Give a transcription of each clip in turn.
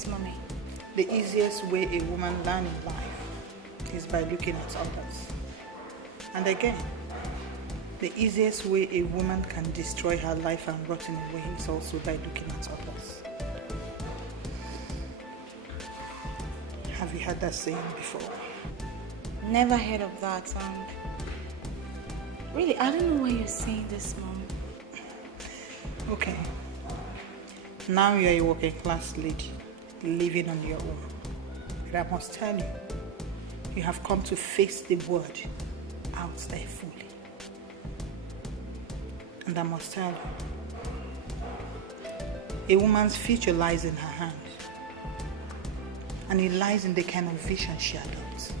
Yes, mommy. The easiest way a woman learns in life is by looking at others. And again, the easiest way a woman can destroy her life and rot in away is also by looking at others. Have you heard that saying before? Never heard of that. Really, I don't know why you're saying this, Mom. Okay. Now you're a working class lady, living on your own. But I must tell you, you have come to face the world out there fully. And I must tell you, a woman's future lies in her hands. And it lies in the kind of vision she adopts.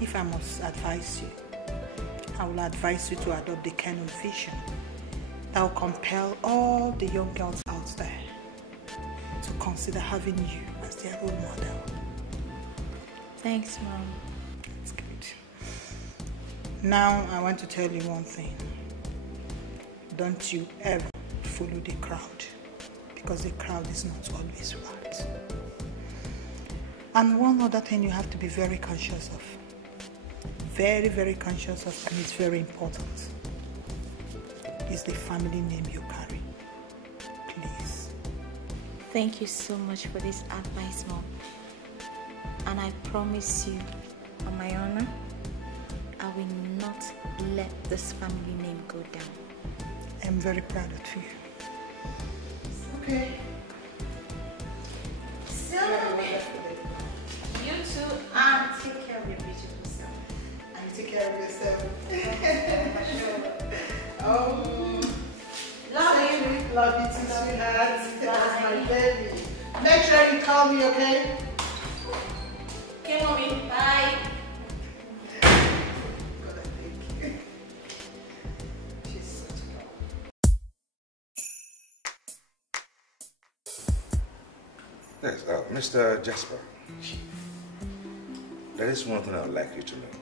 If I must advise you, I will advise you to adopt the kind of vision that will compel all the young girls out there to consider having you as their role model. Thanks, Mom. That's good. Now, I want to tell you one thing. Don't you ever follow the crowd, because the crowd is not always right. And one other thing you have to be very conscious of. Very, very conscious of, and it's very important, is the family name you carry. Please. Thank you so much for this advice, Mom. And I promise you, on my honor, I will not let this family name go down. I'm very proud of you. Okay. So, you two take care of your beautiful self. And take care of yourself. Love you. Love you too, sweetheart. That's my baby. Make sure you call me, okay? Okay, Mommy. Bye. God, I thank you. She's such a girl. Yes, Mr. Jasper. There is one thing I would like you to know.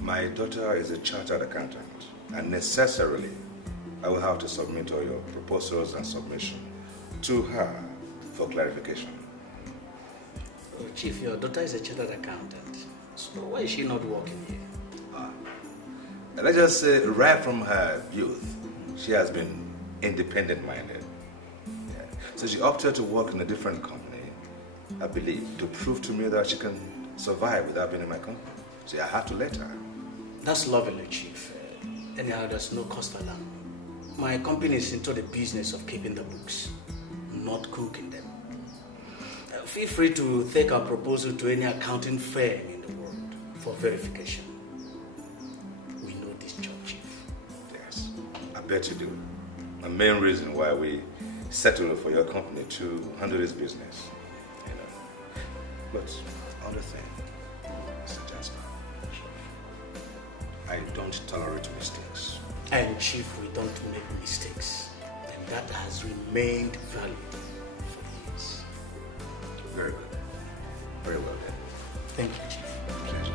My daughter is a chartered accountant, and necessarily I will have to submit all your proposals and submission to her for clarification. Oh, Chief, your daughter is a chartered accountant, so why is she not working here? Let's just say, right from her youth, she has been independent-minded. Yeah. So she opted to work in a different company, I believe, to prove to me that she can survive without being in my company. So I had to let her. That's lovely, Chief. Anyhow, there's no cost for that. My company is into the business of keeping the books, not cooking them. Feel free to take our proposal to any accounting firm in the world for verification. We know this job, Chief. Yes, I bet you do. The main reason why we settled for your company to handle this business. You know. But other thing, Mr. Jasper, I don't tolerate mistakes. And Chief, we don't make mistakes. And that has remained valid for years. Very good. Very well done. Thank you, Chief. Pleasure.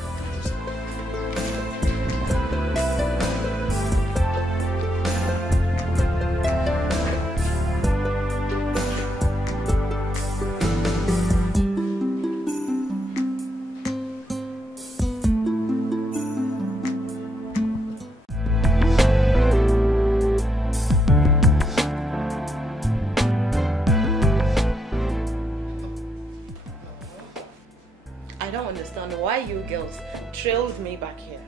Why you girls trailed me back here.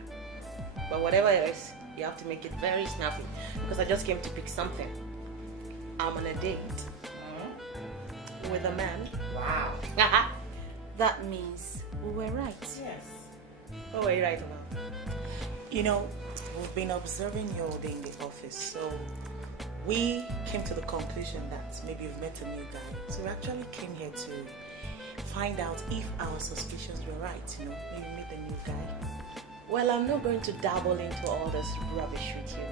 But whatever it is, you have to make it very snappy, because I just came to pick something. I'm on a date with a man. Wow. That means we were right. Yes. What were you right about? You know, we've been observing you all day in the office, so we came to the conclusion that maybe you've met a new guy. So we actually came here to find out if our suspicions were right, you know, maybe meet the new guy. Well, I'm not going to dabble into all this rubbish with you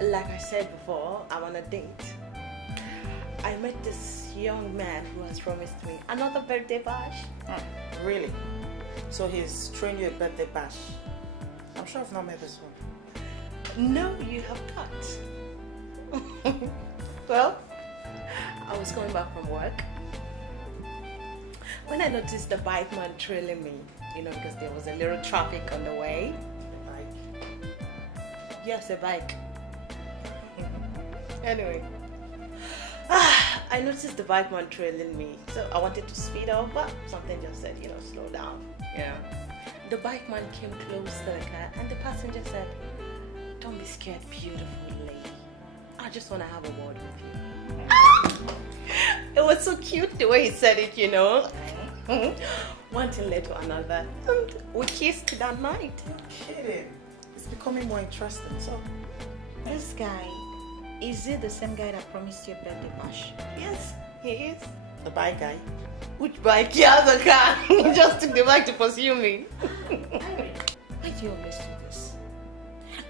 girls. Like I said before, I'm on a date. I met this young man who has promised me another birthday bash. Really? So he's throwing you a birthday bash? I'm sure I've not met this one. No, you have not. Well, I was coming back from work when I noticed the bike man trailing me, because there was a little traffic on the way. A bike? Yes, a bike. Anyway, I noticed the bike man trailing me, so I wanted to speed up, but something just said, slow down. Yeah. The bike man came close to the car, and the passenger said, "Don't be scared, beautiful lady. I just want to have a word with you." It was so cute the way he said it, One thing led to another, and we kissed that night. You're kidding. It's becoming more interesting, so. This guy, is it the same guy that promised you a birthday bash? Yes, he is. The bike guy? Which bike? Yeah, the car. He just took the bike to pursue me. Why do you always do this?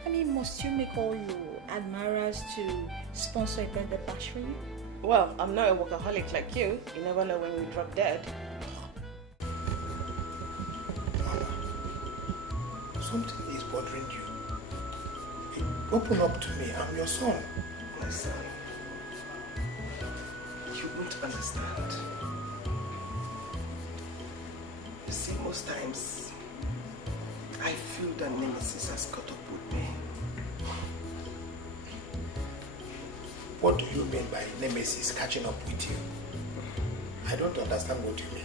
I mean, must you make all your admirers to sponsor a birthday bash for you? Well, I'm not a workaholic like you. You never know when you drop dead. Mama, something is bothering you. Hey, open up to me. I'm your son. My son, you won't understand. You see, most times, I feel that Nemesis has caught up with me. What do you mean by Nemesis catching up with you? I don't understand what you mean.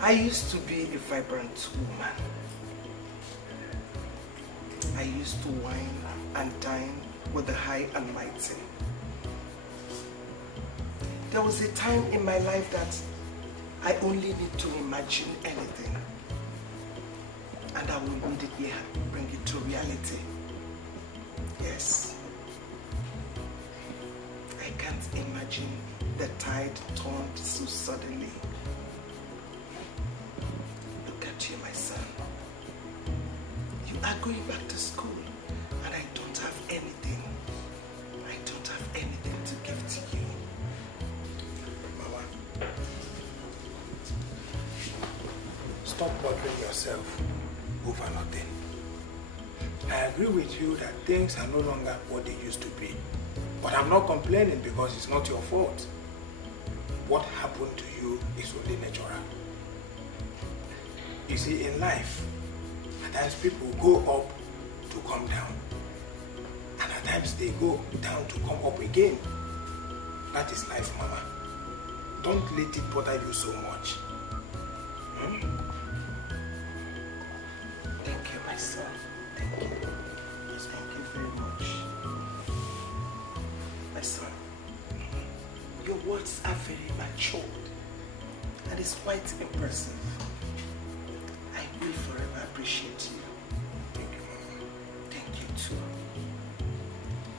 I used to be a vibrant woman. I used to wine and dine with the high and mighty. There was a time in my life that I only need to imagine anything, and I will immediately bring it to reality. Yes. I can't imagine the tide turned so suddenly. Look at you, my son. You are going back to school, and I don't have anything. I don't have anything to give to you. Mama, stop bothering yourself over nothing. I agree with you that things are no longer what they used to be. But I'm not complaining because it's not your fault. What happened to you is only natural. You see, in life, at times people go up to come down. And at times they go down to come up again. That is life, Mama. Don't let it bother you so much. Thank you, my son. Thank you. Thank you very much. My son, your words are very matured, and it's quite impressive. I will forever appreciate you. Thank you, Mama. Thank you too.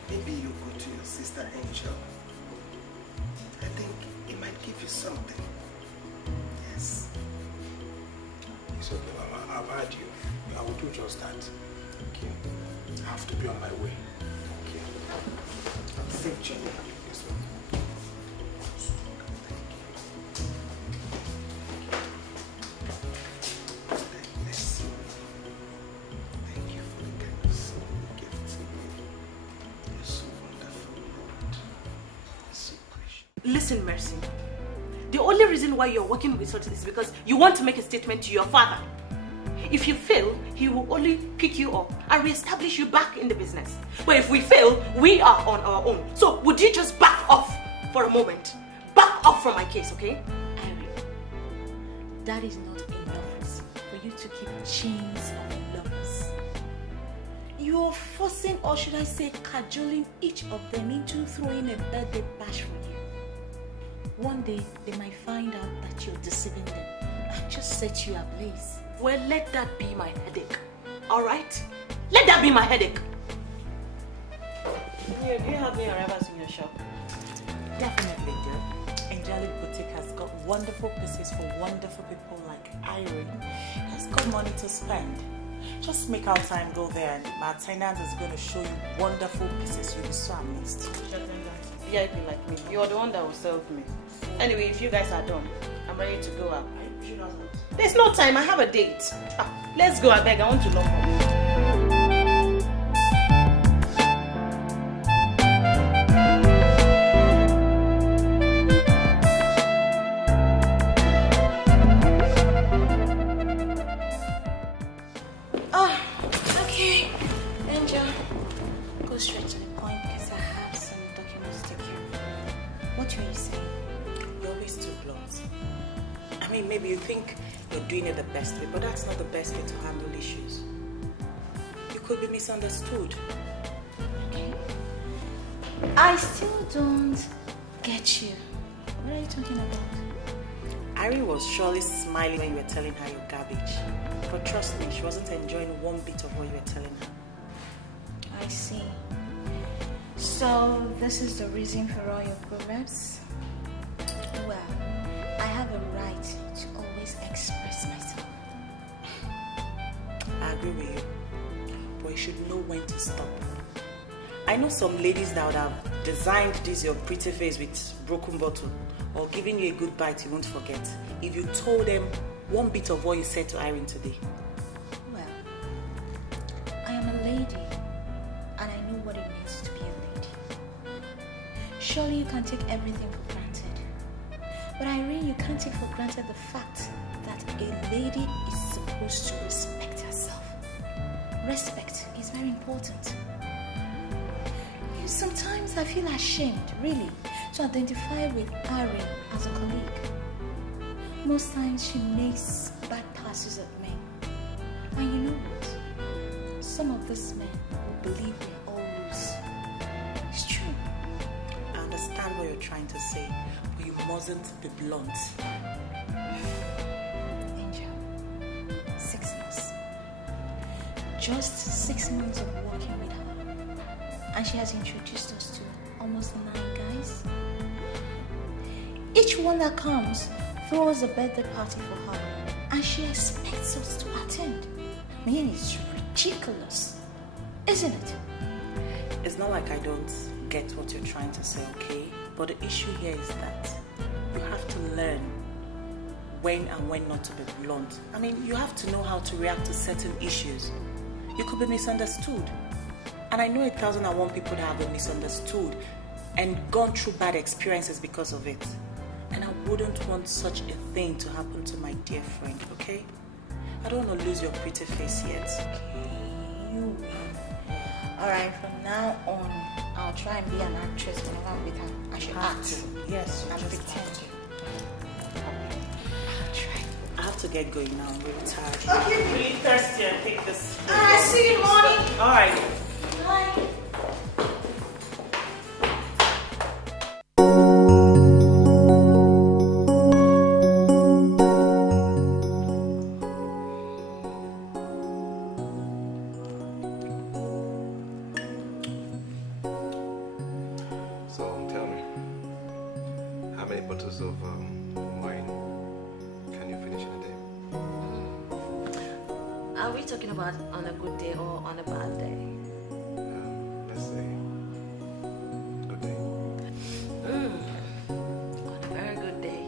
Maybe you go to your sister Angel. I think it might give you something. Yes. It's okay, Mama. I've heard you. I will do just that. Thank you. I have to be on my way. Thank you. Safe journey. Yes, ma'am. Bless you. Thank you for the kind of soul you gave to me. You're so wonderful, Lord. You're so precious. Listen, Mercy. The only reason why you're working with us is because you want to make a statement to your father. If you fail, he will only pick you up and reestablish you back in the business. But if we fail, we are on our own. So would you just back off for a moment? Back off from my case, okay? Irene, that is not enough for you to keep chains of lovers. You are forcing, or should I say cajoling, each of them into throwing a birthday bash for you. One day, they might find out that you're deceiving them and just set you ablaze. Well, let that be my headache. Alright? Let that be my headache. Do you have any arrivals in your shop? Definitely do. Angelic Boutique has got wonderful pieces for wonderful people like Irene. Has got money to spend. Just make our time go there, and my attendant is going to show you wonderful pieces. You'll be so amazed. VIP like me. You're the one that will serve me. Anyway, if you guys are done, I'm ready to go out. There's no time. I have a date. Let's go. I beg. I want to love her. mean, maybe you think you're doing it the best way, but that's not the best way to handle issues. You could be misunderstood. Okay. I still don't get you. What are you talking about? Irene was surely smiling when you were telling her your garbage. But trust me, she wasn't enjoying one bit of what you were telling her. I see. So, this is the reason for all your progress? Well, I have a right to always express myself. I agree with you. But you should know when to stop. I know some ladies that would have designed this your pretty face with broken bottle or giving you a good bite you won't forget if you told them one bit of what you said to Irene today. Well, I am a lady and I know what it means to be a lady. Surely you can take everything for granted. But Irene, you can't take for granted the fact that a lady is supposed to respect herself. Respect is very important. Sometimes I feel ashamed, really, to identify with Irene as a colleague. Most times she makes bad passes at me. And you know what? Some of these men will believe we're all loose. It's true. I understand what you're trying to say, but you mustn't be blunt. Angel, 6 months. Just 6 months of working with her. And she has introduced us to almost 9 guys. Each one that comes throws a birthday party for her, and she expects us to attend. I mean, it's ridiculous, isn't it? It's not like I don't get what you're trying to say, okay? But the issue here is that you have to learn when and when not to be blunt. I mean, you have to know how to react to certain issues. You could be misunderstood. And I know 1,001 people that have been misunderstood and gone through bad experiences because of it. And I wouldn't want such a thing to happen to my dear friend, okay? I don't want to lose your pretty face yet. Okay, you win. Alright, from now on, I'll try and be an actress whenever I'm with her. I should act. Yes, I should pretend. I'll try. I have to get going now. I'm really tired. Okay. I'm really thirsty and take this. See you in the morning. Alright. Bye. So tell me, how many bottles of wine can you finish in a day? Are we talking about on a good day or on a bad day? Let's say, good day. On a very good day,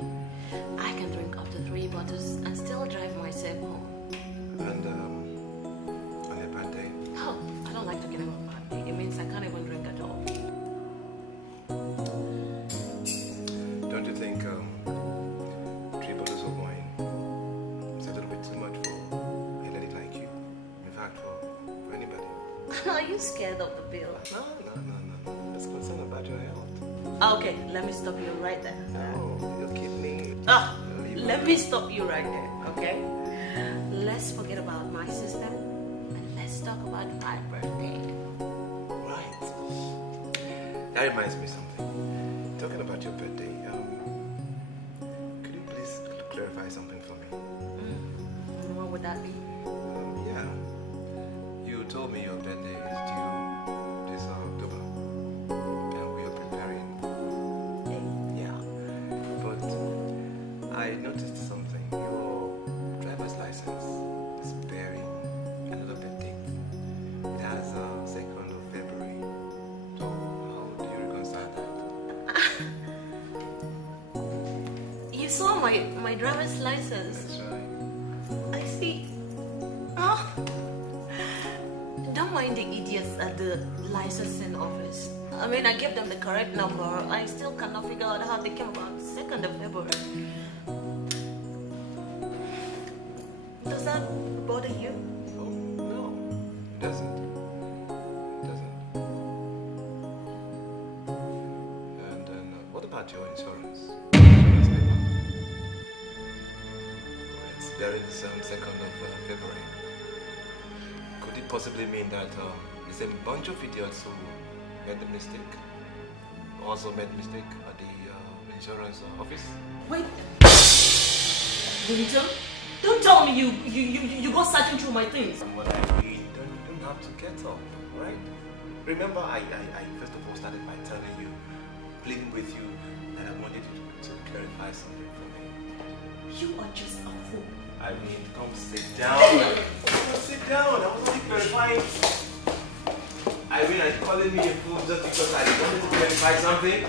I can drink up to 3 bottles and still drive myself home. And on a bad day? Oh, I don't like talking about bad day. It means I can't even drink at all. Don't you think 3 bottles of wine is a little bit too much for a lady like you? In fact, for anybody. Are you scared of the bill? No. It's concerned about your health. Okay, let me stop you right there. No, your kidney. Let me stop you right there, okay? Let's forget about my system and let's talk about my birthday. Right. That reminds me of something. Talking about your birthday, could you please clarify something for me? What would that be? Yeah. You told me your birthday is due this October. And we are preparing. Yeah. But I noticed something. Your driver's license is bearing another birthday. It has 2nd of February. So how do you reconcile that? You saw my driver's license. That's right. I see. Oh. Don't mind the idiots at the licensing office. I mean, I gave them the correct number. I still cannot figure out how they came about 2nd of February. Does that bother you? Oh, no. It doesn't. It doesn't. And then what about your insurance? bearing the 2nd of February. Could it possibly mean that it's a bunch of idiots who made the mistake? Also made the mistake at the insurance office? Wait. Benita, don't tell me you go searching through my things. What I read, don't have to get up, right? Remember, I first of all started by telling you, pleading with you, that I wanted you to clarify something for me. You are just a fool. Irene, come sit down. Come sit down. I was only clarifying. Irene, are you calling me a fool just because I wanted to clarify something?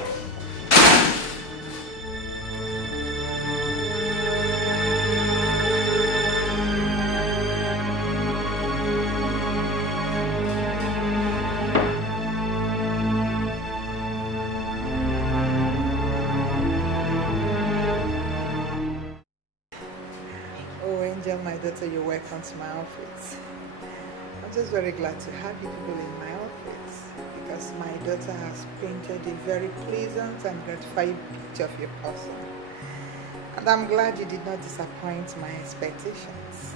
My daughter, you're welcome to my office. I'm just very glad to have you people in my office because my daughter has painted a very pleasant and gratifying picture of your person. And I'm glad you did not disappoint my expectations.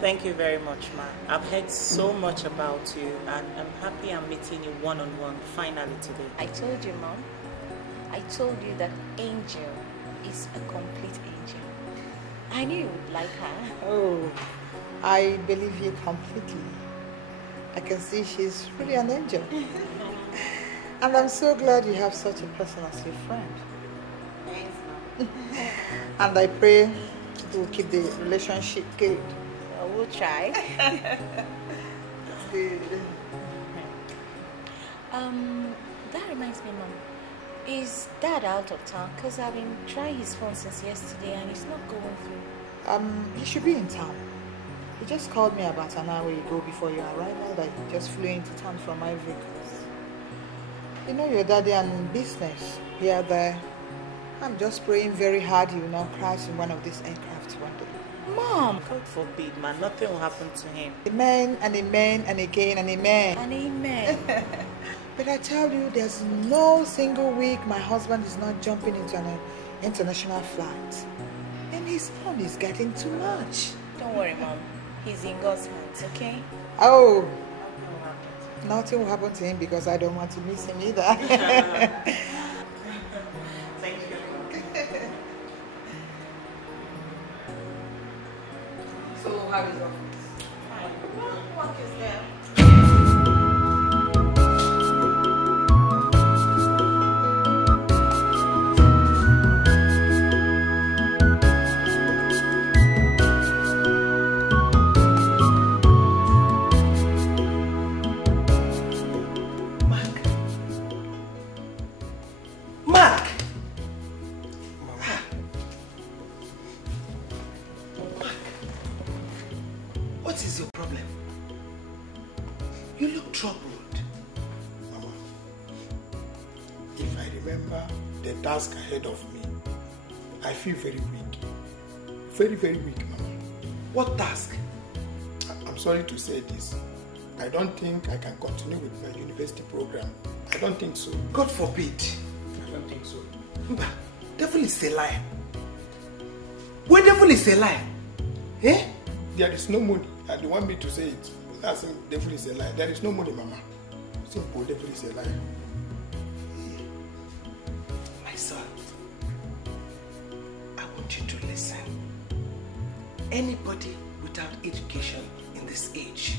Thank you very much, ma. I've heard so much about you and I'm happy I'm meeting you one-on-one finally today. I told you, Mom. I told you that Angel is a complete angel. I knew you would like her. Oh, I believe you completely. I can see she's really an angel. And I'm so glad you have such a person as your friend. Thanks, Mom. And I pray we'll keep the relationship good. We'll try. Good. That reminds me, Mom. Is Dad out of town? Because I've been trying his phone since yesterday and it's not going through. He should be in town. He just called me about an hour ago before your arrival that he just flew into town from Ivory Coast. You know your daddy and in business. Here, there. I'm just praying very hard he will not crash in one of these aircrafts one day. Mom! God forbid, man. Nothing will happen to him. Amen and amen and again and amen. And amen. But I tell you, there's no single week my husband is not jumping into an international flight. And his phone is getting too much. Don't worry, Mom. He's in God's hands, okay? Oh, nothing will happen to him because I don't want to miss him either. Thank you. So, how is office? Fine. What work is there? Ahead of me, I feel very weak. Very, very weak, Mama. What task? I'm sorry to say this. I don't think I can continue with my university program. I don't think so. God forbid. I don't think so. Mba, devil is a lie. Where devil is a lie? Eh? There is no money. And you want me to say it? That's devil is a lie. There is no money, Mama. Simple, devil is a lie. You to listen. Anybody without education in this age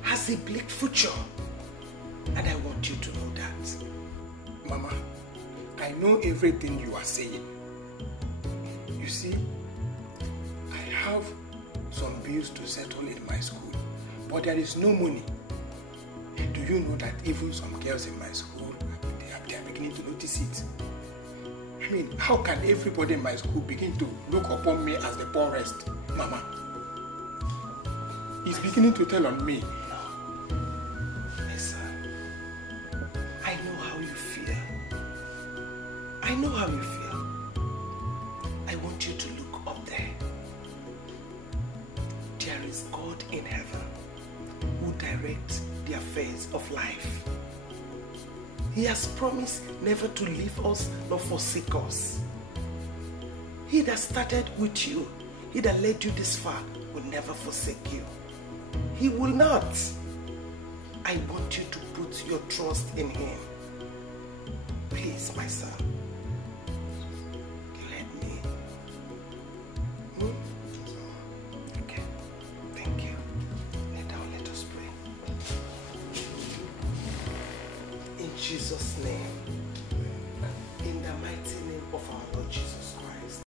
has a bleak future, and I want you to know that. Mama, I know everything you are saying. You see, I have some bills to settle in my school, but there is no money. Do you know that even some girls in my school, they are beginning to notice it? I mean, how can everybody in my school begin to look upon me as the poorest, Mama? He's beginning to tell on me. Listen, I know how you feel. I know how you feel. I want you to look up there. There is God in heaven who directs the affairs of life. He has promised never to leave us nor forsake us. He that started with you He that led you this far will never forsake you. He will not. I want you to put your trust in him. Please, my son. Let me. Okay. Thank you. Kneel down, let us pray. In Jesus' name. In the mighty name of our Lord Jesus Christ.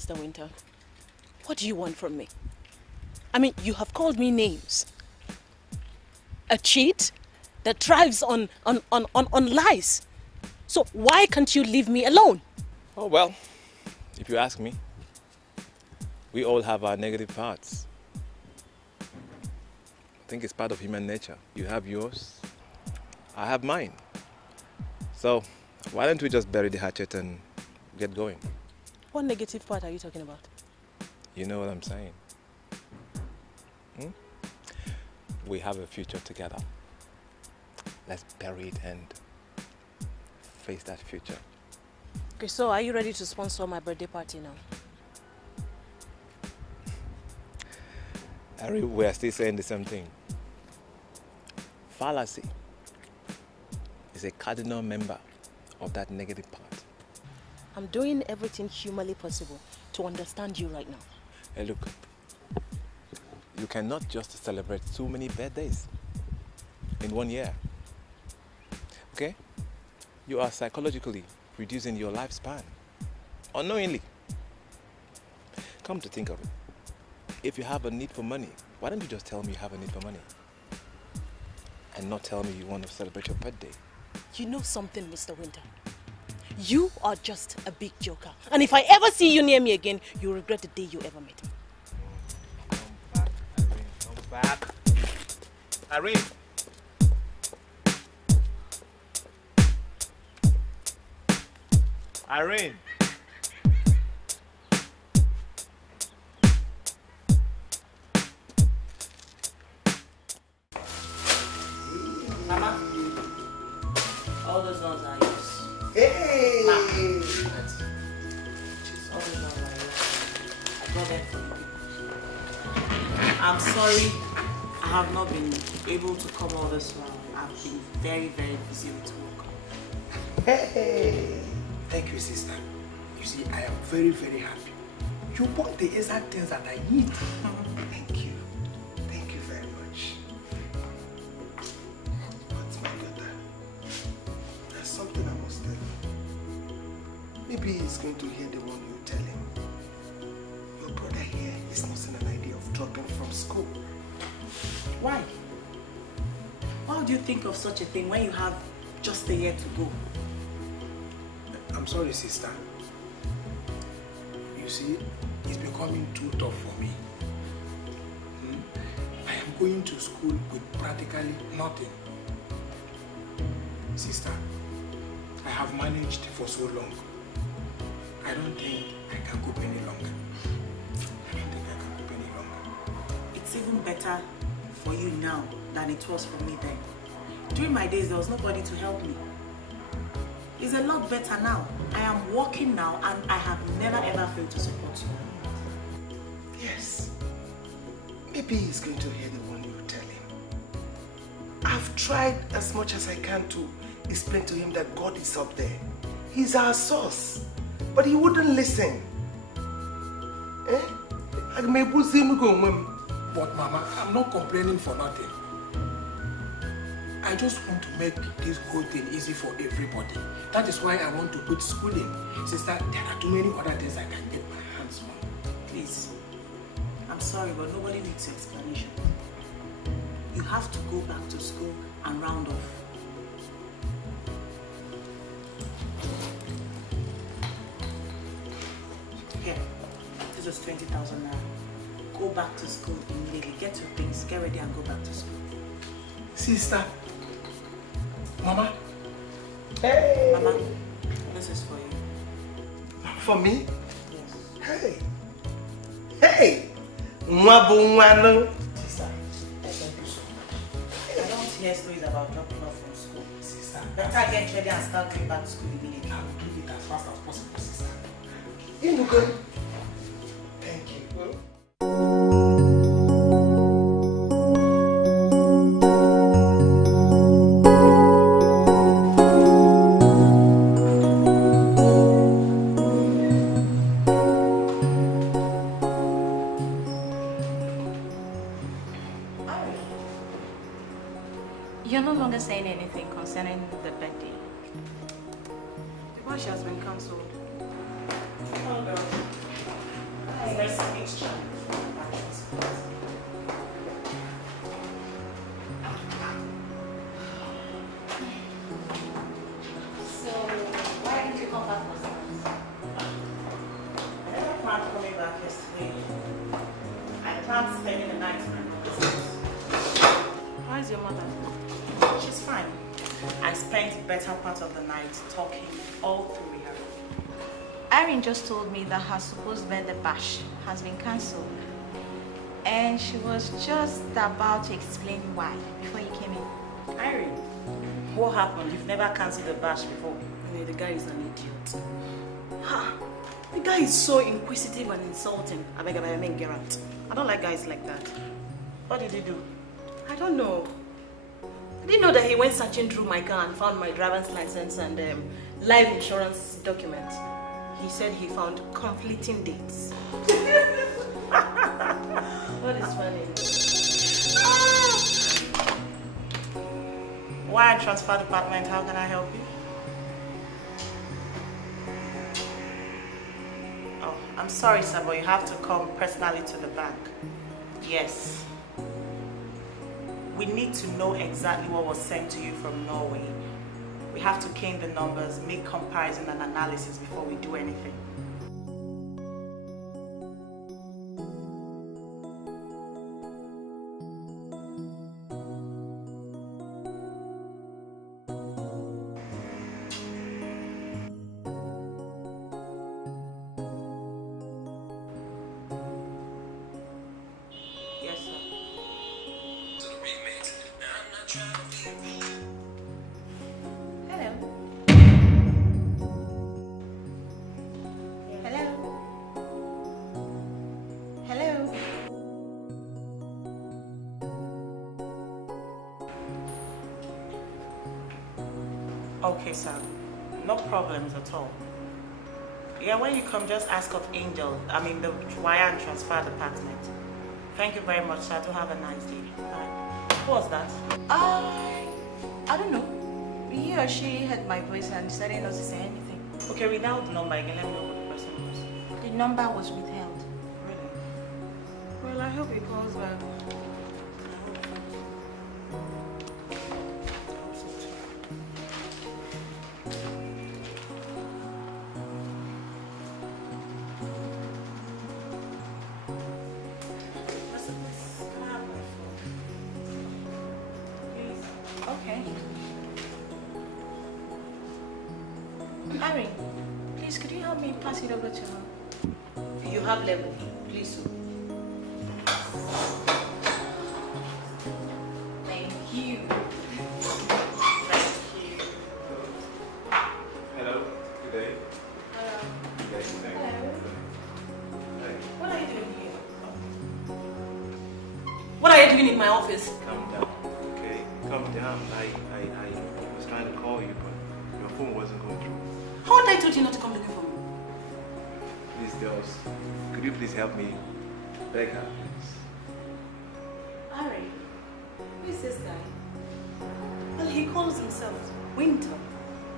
Mr. Winter, what do you want from me? I mean, you have called me names. A cheat that thrives on lies. So why can't you leave me alone? Oh, well, if you ask me, we all have our negative parts. I think it's part of human nature. You have yours, I have mine. So why don't we just bury the hatchet and get going? What negative part are you talking about? You know what I'm saying? We have a future together. Let's bury it and face that future. Okay, so are you ready to sponsor my birthday party now? Irene, we are still saying the same thing. Fallacy is a cardinal member of that negative part. I'm doing everything humanly possible to understand you right now. Hey, look. You cannot just celebrate too many birthdays in 1 year. Okay? You are psychologically reducing your lifespan unknowingly. Come to think of it, if you have a need for money, why don't you just tell me you have a need for money and not tell me you want to celebrate your birthday? You know something, Mr. Winter? You are just a big joker. And if I ever see you near me again, you'll regret the day you ever met me. Come back. Irene. Irene. Mama, all those ones are yours. Hey! Ma. All those ones are yours. I got them for you. I'm sorry I have not been able to come all this while. I've been very, very busy with work. Hey! Thank you, sister. You see, I am very, very happy. You bought the exact things that I need. Thank you. Thank you very much. But my daughter, there's something I must tell you. Maybe he's going to hear the one you tell him. Your brother here is not an idea of dropping from school. Why? Why would you think of such a thing when you have just a year to go? I'm sorry, sister. You see, it's becoming too tough for me. I am going to school with practically nothing. Sister, I have managed for so long. I don't think I can cope any longer. It's even better for you now than it was for me then. During my days, there was nobody to help me. It's a lot better now. I am working now and I have never ever failed to support you. Yes. Maybe he's going to hear the one you tell him. I've tried as much as I can to explain to him that God is up there. He's our source. But he wouldn't listen. But Mama, I'm not complaining for nothing. I just want to make this whole thing easy for everybody. That is why I want to put school in. Sister, there are too many other things I can get my hands on. Please. I'm sorry, but nobody needs explanation. You have to go back to school and round off. Here, this is 20,000 naira. Go back to school immediately. Get your things, get ready and go back to school. Sister. Mama. Hey. Mama, this is for you. For me? Yes. Hey. Hey. Nwagbo. Sister, thank you so much. I don't hear stories about dropping off from school. Sister. Better get ready and start going back to school immediately. I will do it as fast as possible, sister. You go. Thank you. You're no longer saying anything concerning the birthday. The bash has been cancelled. Oh, girl. is there some mixture? So, why didn't you come back for Christmas? I never planned coming back yesterday. I planned spending the night in my mother's house. How is your mother? She's fine. I spent the better part of the night talking all through her. Irene just told me that her supposed birthday bash has been cancelled. And she was just about to explain why before you came in. Irene, what happened? You've never cancelled a bash before. The guy is an idiot. Ha! The guy is so inquisitive and insulting. I beg, get out. I don't like guys like that. What did he do? I don't know. I didn't know that he went searching through my car and found my driver's license and life insurance documents. He said he found conflicting dates. What is funny? Wire transfer department, how can I help you? Oh, I'm sorry, sir, but you have to come personally to the bank. Yes. We need to know exactly what was sent to you from Norway. We have to key in the numbers, make comparison and analysis before we do anything. Okay, sir. No problems at all. Yeah, when you come, just ask of Angel. The wire and transfer department. Thank you very much, sir. Do have a nice day. Bye. Who was that? I don't know. He or she heard my voice and decided not to say anything. Okay, read out the number again. Let me know who the person was. The number was withheld. Really? Well, I hope he calls back. Irene, please, could you help me pass it over to her? You have level, please. Thank you. Thank you. Hello, good day. Hello. Good day. Hello. Hey. What are you doing here? What are you doing in my office? Calm down, okay? Calm down. I was trying to call you, but your phone wasn't going through. How did I told you not to come looking for me? Please, girls, could you please help me? Beg her, please. Irene, who is this guy? Well, he calls himself Winter.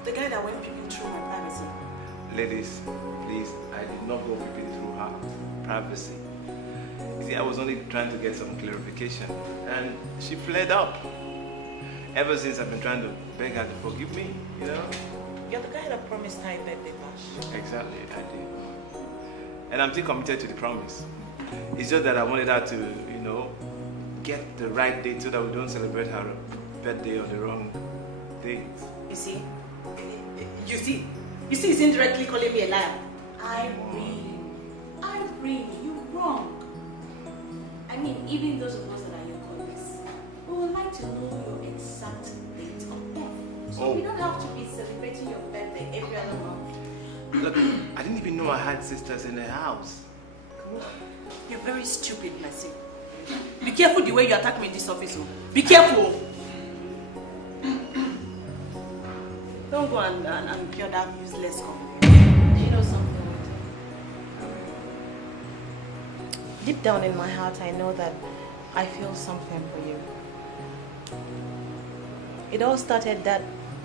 The guy that went peeping through my privacy. Ladies, please, I did not go peeping through her privacy. You see, I was only trying to get some clarification, and she fled up. Ever since I've been trying to beg her to forgive me, you know? You're the guy that promised her a birthday bash. Exactly, I did. And I'm still committed to the promise. It's just that I wanted her to, get the right date so that we don't celebrate her birthday on the wrong date. You see, he's indirectly calling me a liar. Irene, you're wrong. Even those of us that are your colleagues, we would like to know your exact date of birth. So we don't have to be celebrating your birthday every other month. Look, I didn't even know I had sisters in the house. You're very stupid, Mercy. Be careful the way you attack me in this office. Be careful. Don't go and cure that useless company. Do you know something? Deep down in my heart, I know that I feel something for you. It all started that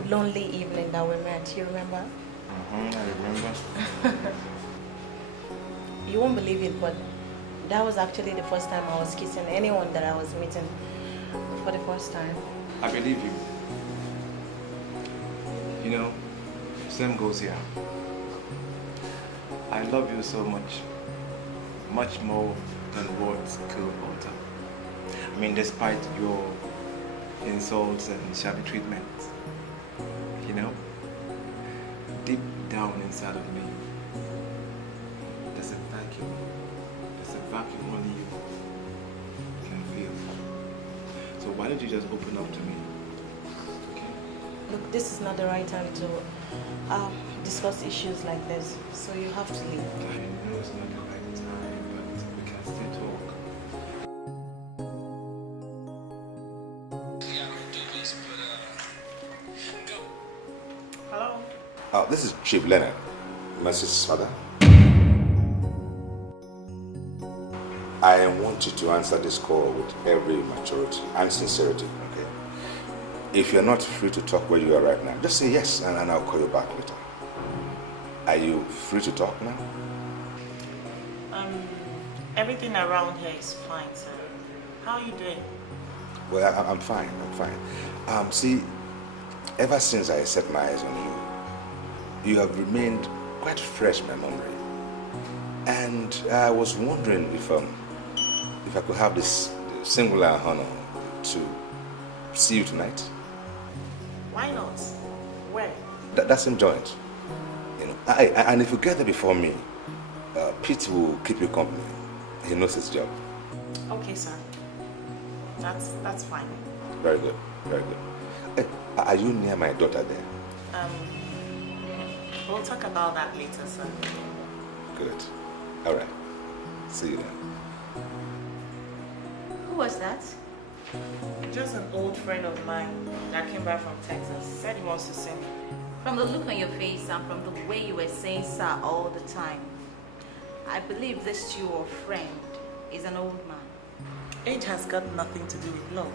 lonely evening that we met, you remember? I remember. You won't believe it, but that was actually the first time I was kissing anyone that I was meeting for the first time. I believe you. You know, same goes here. I love you so much. Much more than words could alter. I mean, despite your insults and shabby treatment, you know, deep down inside of me, there's a vacuum. There's a vacuum only you can feel. So why don't you just open up to me? Okay? Look, this is not the right time to discuss issues like this, so you have to leave. I know it's not the right time, but we can still talk. Hello? This is Chief Leonard, Mercy's father. I want you to answer this call with every maturity and sincerity, okay? If you're not free to talk where you are right now, just say yes and I'll call you back later. Are you free to talk now? Everything around here is fine, sir. How are you doing? Well, I'm fine, I'm fine. See, ever since I set my eyes on you, you have remained quite fresh in my memory. And I was wondering if I could have this singular honor to see you tonight. Why not? Where? That same joint. You know, and if you get there before me, Pete will keep you company. He knows his job. Okay, sir. That's fine. Very good, very good. Hey, are you near my daughter there? We'll talk about that later, sir. Good. All right. See you then. Who was that? Just an old friend of mine that came back from Texas. Said he wants to see me. From the look on your face and from the way you were saying sir all the time, I believe this your friend is an old man. Age has got nothing to do with love.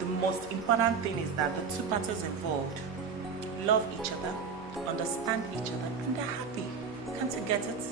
The most important thing is that the two parties involved love each other, understand each other, and they're happy. Can't you get it?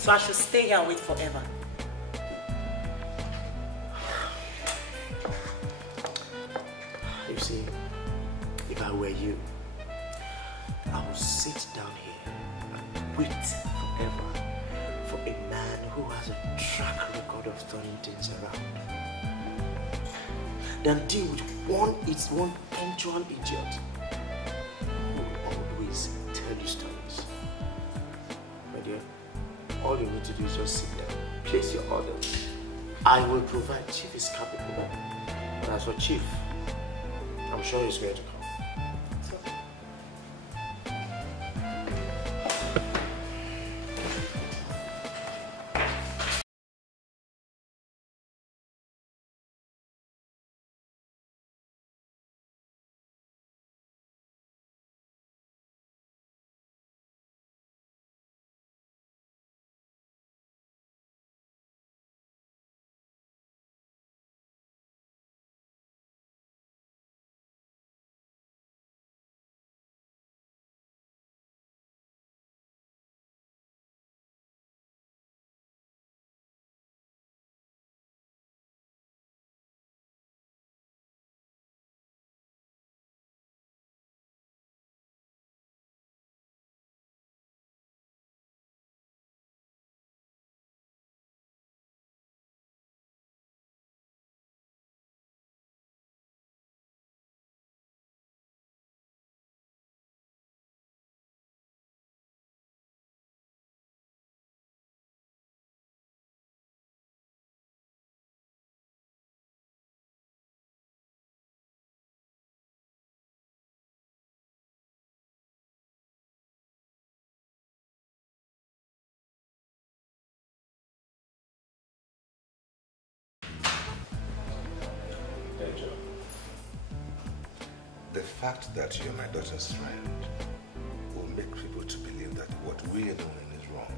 So I should stay here and wait forever. You see, if I were you, I would sit down here and wait forever for a man who has a track record of turning things around, than deal with one punctual idiot who will always tell you stories. My dear, all you need to do is just sit down, place your order. I will provide. Chief is capable. But as for Chief, I'm sure he's going to come. The fact that you're my daughter's friend will make people to believe that what we are doing is wrong.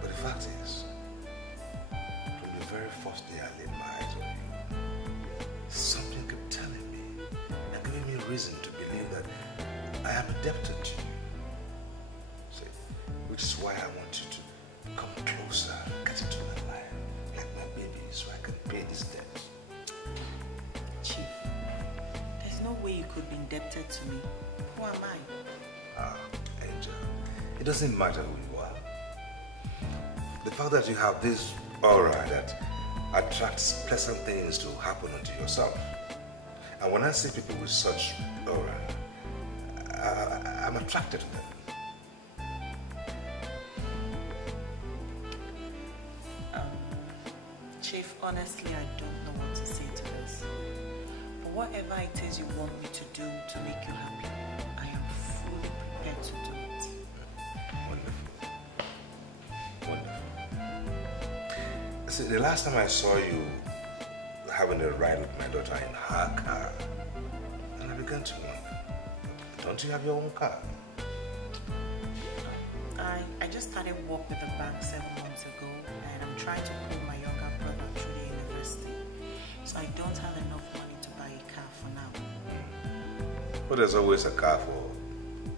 But the fact is, from the very first day I laid my eyes on you, something kept telling me and giving me reason to believe that I am indebted to you. See, which is why I want you to come closer, get into my life, like my baby, so I can pay this debt. Chief, there's no way you could be indebted to me. Who am I? Ah, Angel, it doesn't matter who you are. The fact that you have this aura that attracts pleasant things to happen unto yourself. And when I see people with such aura, I'm attracted to them. Chief, honestly, I don't know what to say to this. But whatever it is you want me to do to make you happy, I am fully prepared to do it. Wonderful. Wonderful. See, the last time I saw you having a ride with my daughter in her car, and I began to wonder, don't you have your own car? I just started work with the bank 7 months ago, and I'm trying to pull my younger brother through the university. So I don't have enough money to buy a car for now. But there's always a car for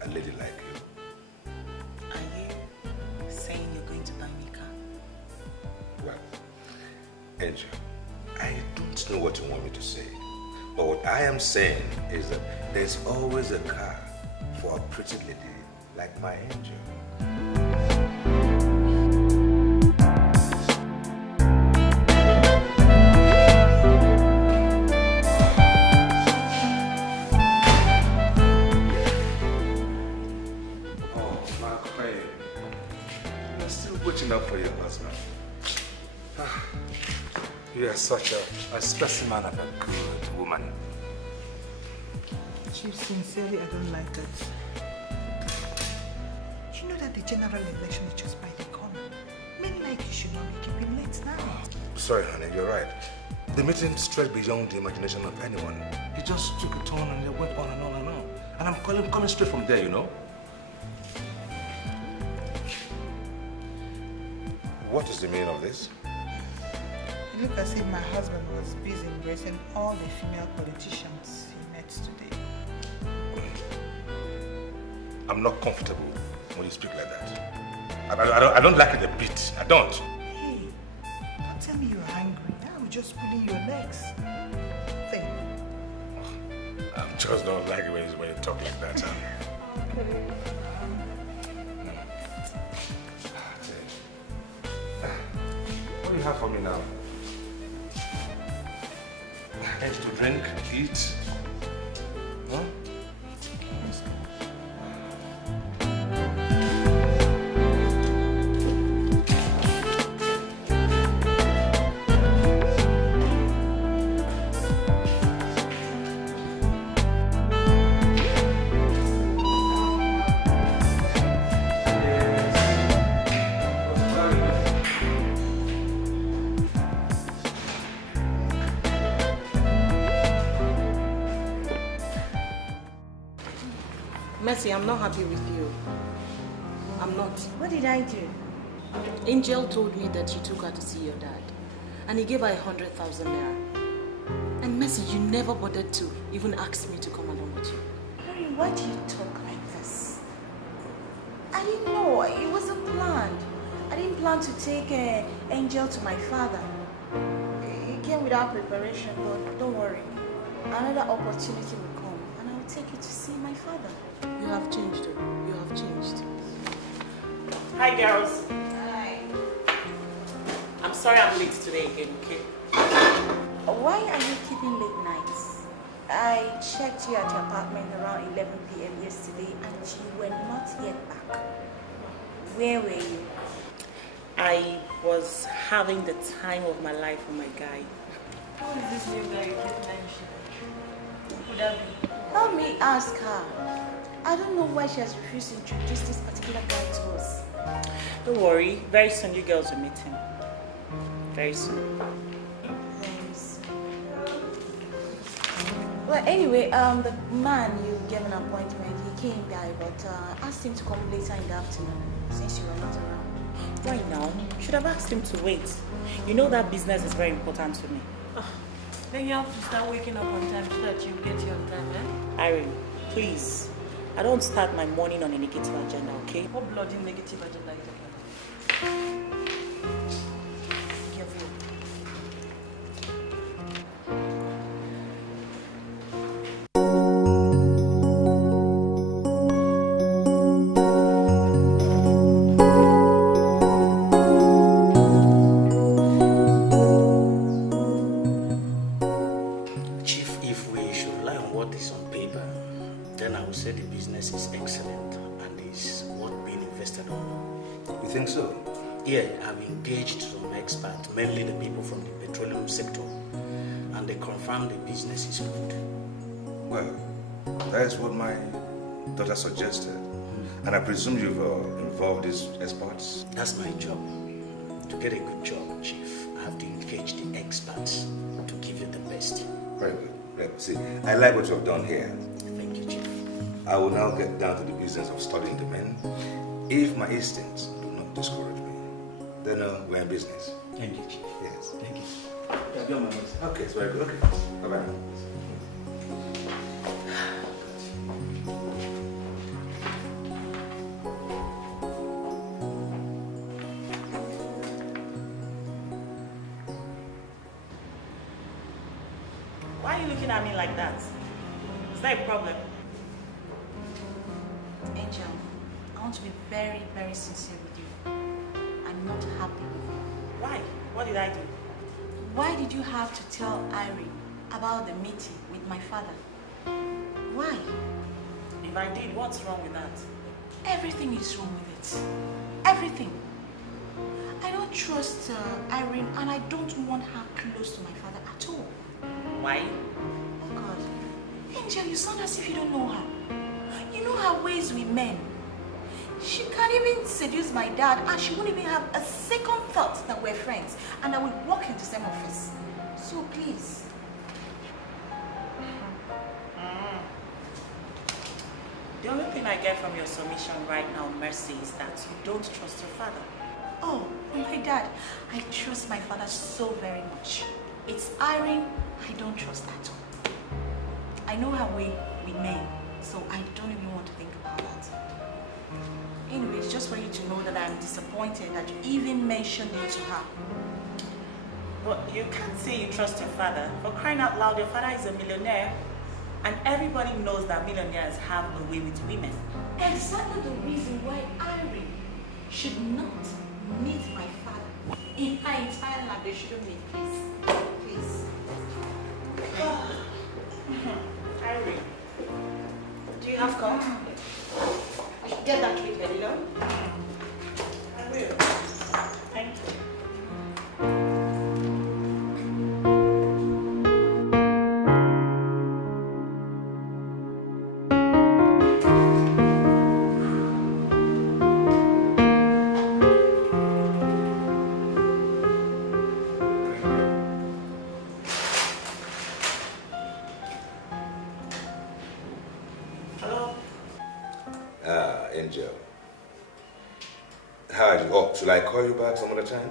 a lady like you. Are you saying you're going to buy me a car? Well, Angel, I don't know what you want me to say. But what I am saying is that there's always a car for a pretty lady like my Angel. Up for your husband. You are such a specimen of a good woman. Chief, sincerely, I don't like that. You know that the general election is just by the corner. Men like you should not be keeping late now. Sorry, honey, you're right. The meeting stretched beyond the imagination of anyone. It just took a turn and it went on and on and on. And I'm coming straight from there, you know. What is the meaning of this? It looked as if my husband was busy embracing all the female politicians he met today. I'm not comfortable when you speak like that. I don't like it a bit. I don't. Hey, don't tell me you're angry. I was just pulling your legs. Think. I just don't like it when you talk like that. Huh? Okay. What do you have for me now? Things to drink, eat. Huh? Mercy, I'm not happy with you. I'm not. What did I do? Angel told me that you took her to see your dad. And he gave her 100,000 naira. And Mercy, you never bothered to even ask me to come along with you. Irene, why do you talk like this? I didn't know. It wasn't planned. I didn't plan to take Angel to my father. It came without preparation, but don't worry. Another opportunity will come and I'll take you to see my father. You have changed, though. You have changed. Hi, girls. Hi. I'm sorry I'm late today again, okay? Why are you keeping late nights? I checked you at your apartment around 11 p.m. yesterday and you were not yet back. Where were you? I was having the time of my life with my guy. Who is this new guy you keep mentioning? Who could that be? Help me ask her. I don't know why she has refused to introduce this particular guy to us. Don't worry, very soon you girls will meet him. Very soon. Thanks. Well, anyway, the man you gave an appointment, he came by, but asked him to come later in the afternoon since you were not around. Right now, should have asked him to wait. You know that business is very important to me. Then you have to start waking up on time so that you get your time, eh? Irene, please. I don't start my morning on a negative agenda, okay? What bloody negative agenda are you talking about? Give you. Chief, if we should rely on what is on paper, then I would say the business is excellent and is worth being invested on. You think so? Yeah, I've engaged some experts, mainly the people from the petroleum sector, and they confirm the business is good. Well, that is what my daughter suggested. And I presume you've involved these experts? That's my job, to To get a good job, Chief, I have to engage the experts to give you the best. Very good. Very good. See, I like what you have done here. Thank you, Chief. I will now get down to the business of studying the men. If my instincts do not discourage me, then we're in business. Thank you, Chief. Yes. Thank you. Okay, it's very good. Okay. Bye-bye. Why are you looking at me like that? Is that a problem? Angel, I want to be very, very sincere with you. I'm not happy with you. Why? What did I do? Why did you have to tell Irene about the meeting with my father? Why? If I did, what's wrong with that? Everything is wrong with it. Everything. I don't trust Irene, and I don't want her close to my father at all. Why? Oh God. Angel, you sound as if you don't know her. You know her ways with men. She can't even seduce my dad, and she won't even have a second thought that we're friends and that we work in the same office. So please. The only thing I get from your submission right now, Mercy, is that you don't trust your father. Oh, my dad. I trust my father so very much. It's Irene I don't trust at all. I know her way with men, so I don't even want to think about that. Anyways, just for you to know that I'm disappointed that you even mentioned it to her. But you can't say you trust your father. For crying out loud, your father is a millionaire. And everybody knows that millionaires have a way with women. Exactly the reason why Irene should not meet my father. In her entire life, they shouldn't meet, please. Please. Irene, do you have coffee? I should get that treat, Benita. I will. Thank you. Angel. How are you? Oh, should I call you back some other time?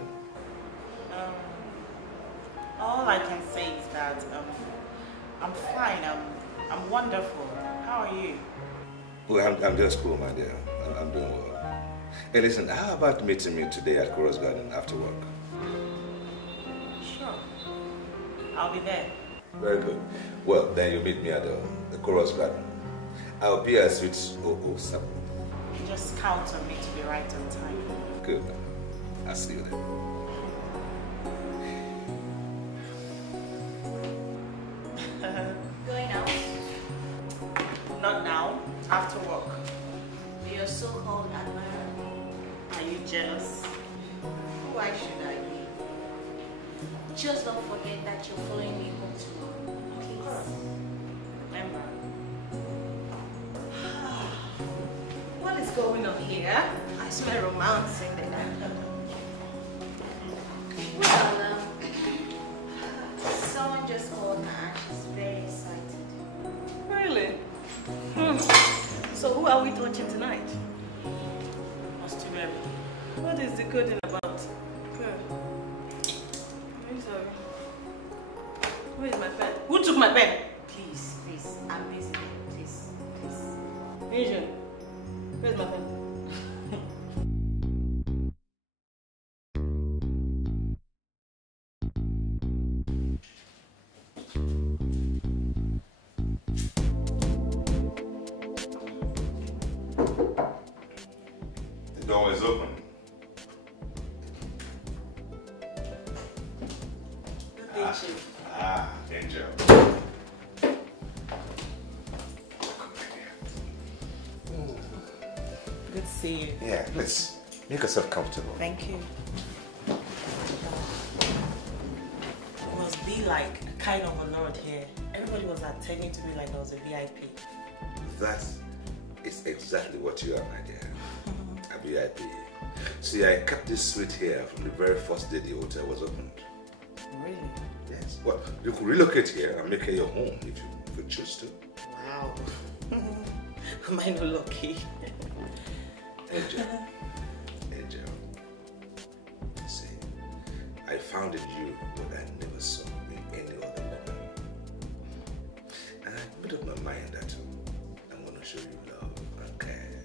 All I can say is that I'm fine. I'm wonderful. How are you? Well, I'm just cool, my dear. I'm doing well. Hey, listen, how about meeting me today at Okoro's Garden after work? Sure. I'll be there. Very good. Well, then you meet me at the Okoro's Garden. I'll be at Suite 007. Just count on me to be right on time. Good. I'll see you then. Going out? Not now. After work. Your so-called admirer. Are you jealous? Why should I be? Just don't forget that you're following me home tomorrow. Please. Remember. What is going on here? I smell romance in the air. Well, someone just called her. She's very excited. Really? So who are we touching tonight? Nzeribe. What is the coding about? I'm sorry. Where is my pen? Who took my pen? Please, please. I'm busy. Please, please. Asian. Where's my pen? The door is open. Angel. Good to see you. Yeah, let's make yourself comfortable. Thank you. It must be like a kind of a lord here. Everybody was attending to me like I was a VIP. That is exactly what you are, my dear. A VIP. See, I kept this suite here from the very first day the hotel was opened. Really? Yes. Well, you could relocate here and make it your home if you choose to. Wow. Am I not lucky? Angel. See, I found in you what I never saw in any other woman. And I made up my mind that I'm going to show you love and care.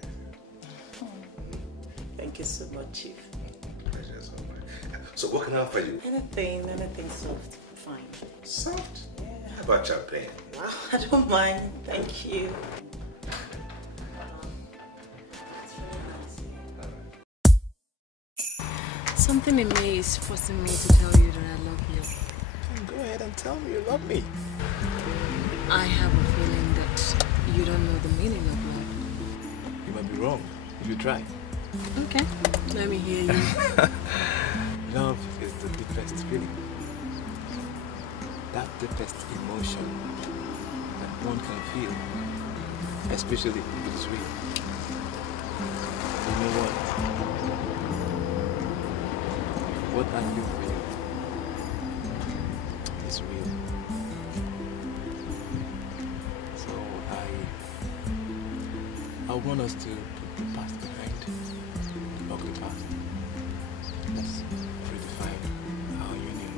Thank you so much, Chief. Pleasure so much. So what can I offer you? Anything soft. Fine. Soft? Yeah. How about champagne? Wow, I don't mind. Thank you. Something in me is forcing me to tell you that I love you. Go ahead and tell me you love me. I have a feeling that you don't know the meaning of love. You might be wrong if you try. Okay, let me hear you. Love is the deepest feeling. That deepest emotion that one can feel, especially if it is real. You know what? What I feel for you is real. So I want us to put the past behind, the ugly past. Let's redefine our union.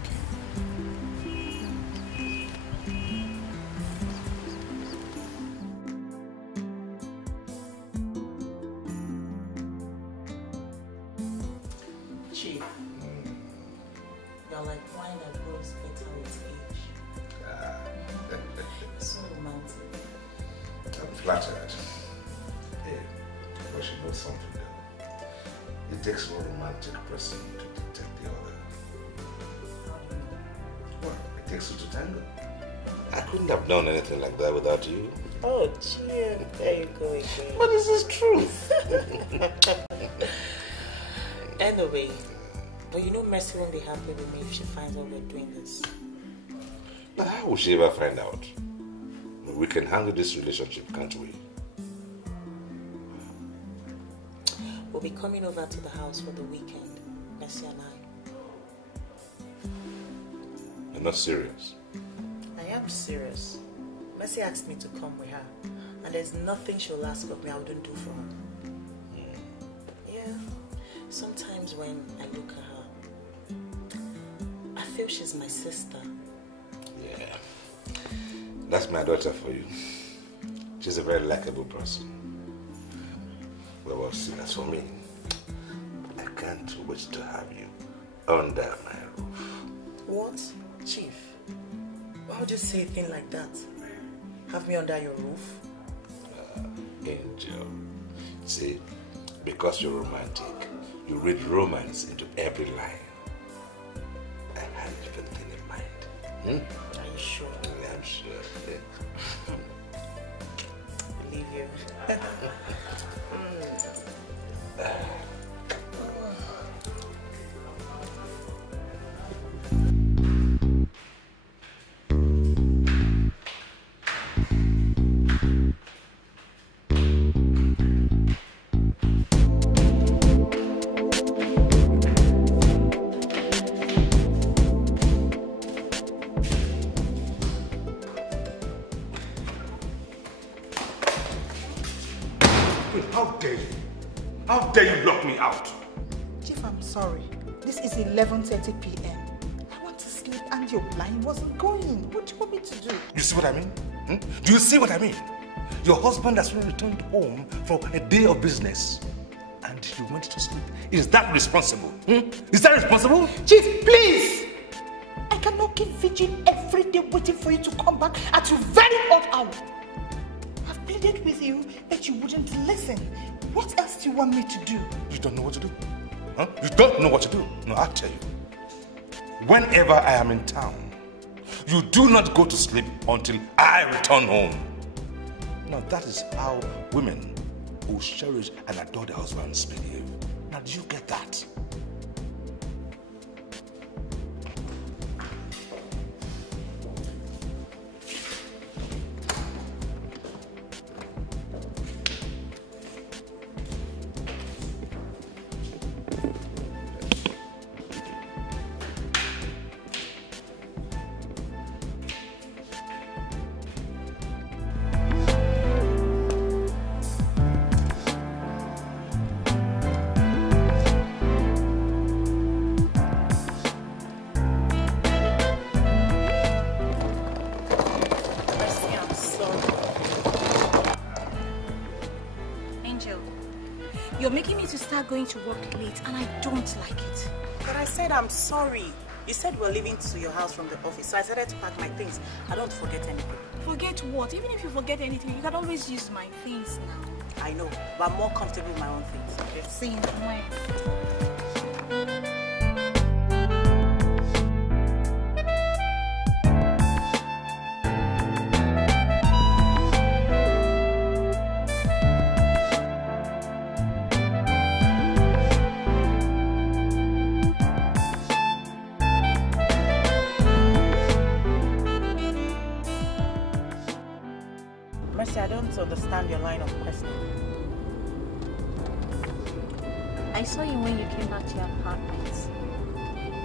Okay. Chief, you're like wine that grows better with age. So romantic. I'm flattered. Hey, but you know something though. It takes one romantic person to detect the other. Well, it takes two to tango. I couldn't have done anything like that without you. Oh, Chief, there you go again. But this is truth. Anyway, but you know Mercy won't be happy with me if she finds out we're doing this. But how will she ever find out? We can handle this relationship, can't we? We'll be coming over to the house for the weekend, Mercy and I. You're not serious. I am serious. Mercy asked me to come with her, and there's nothing she'll ask of me I wouldn't do for her. Yeah, sometimes when I look at her, I feel she's my sister. Yeah. That's my daughter for you. She's a very likable person. Well, see, as for me, I can't wait to have you under my roof. What? Chief? Why would you say a thing like that? Have me under your roof? Angel. See, because you're romantic, you read romance into every line. I had a different thing in mind. Are you sure? Yeah, I'm sure. Yeah. Believe you. How dare you? How dare you lock me out? Chief, I'm sorry. This is 11:30 p.m. I want to sleep and your line wasn't going. What do you want me to do? You see what I mean? Do you see what I mean? Your husband has returned home for a day of business and you went to sleep. Is that responsible? Is that responsible? Chief, please! I cannot keep vigil every day waiting for you to come back at your very odd hour. I've pleaded with you, but you wouldn't listen. What else do you want me to do? You don't know what to do? Huh? You don't know what to do? No, I'll tell you. Whenever I am in town, you do not go to sleep until I return home. Now that is how women who cherish and adore their husbands behave. Now do you get that? You're making me to start going to work late and I don't like it. But I said I'm sorry. You said we're leaving to your house from the office, so I started to pack my things. I don't forget anything. Forget what? Even if you forget anything, you can always use my things now. I know, but I'm more comfortable with my own things. Okay? Same, my. I don't understand your line of questioning. I saw you when you came back to your apartment.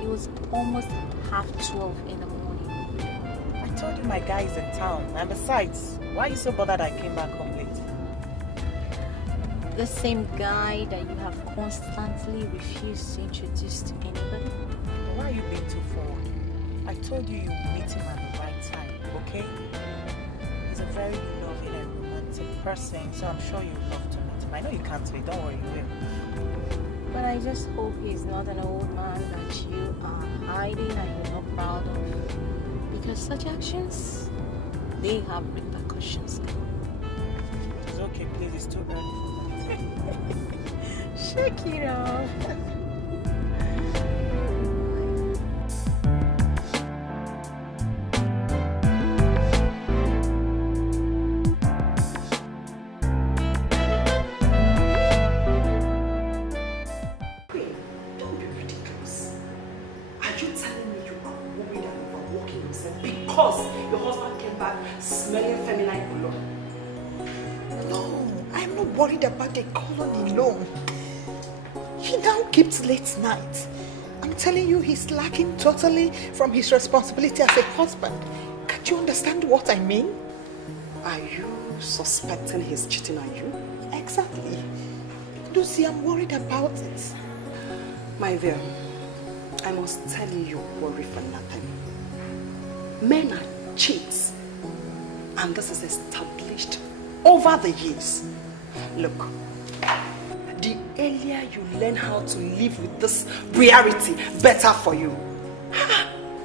It was almost 12:30 in the morning. I told you my guy is in town. And besides, why are you so bothered I came back home late? The same guy that you have constantly refused to introduce to anybody? Why are you being too forward? I told you you would meet him at the right time, okay? He's a very loving and romantic person, so I'm sure you'd love to meet him. I know you can't wait, don't worry, you will. But I just hope he's not an old man that you are hiding and you're not proud of. Because such actions, they have repercussions. It's okay, please, it's too early for that. Shake it off. Late night. I'm telling you, he's lacking totally from his responsibility as a husband. Can't you understand what I mean? Are you suspecting he's cheating on you? Exactly. Lucy, I'm worried about it. My dear, I must tell you, you worry for nothing. Men are cheats, and this is established over the years. Look, the earlier you learn how to live with this reality, better for you.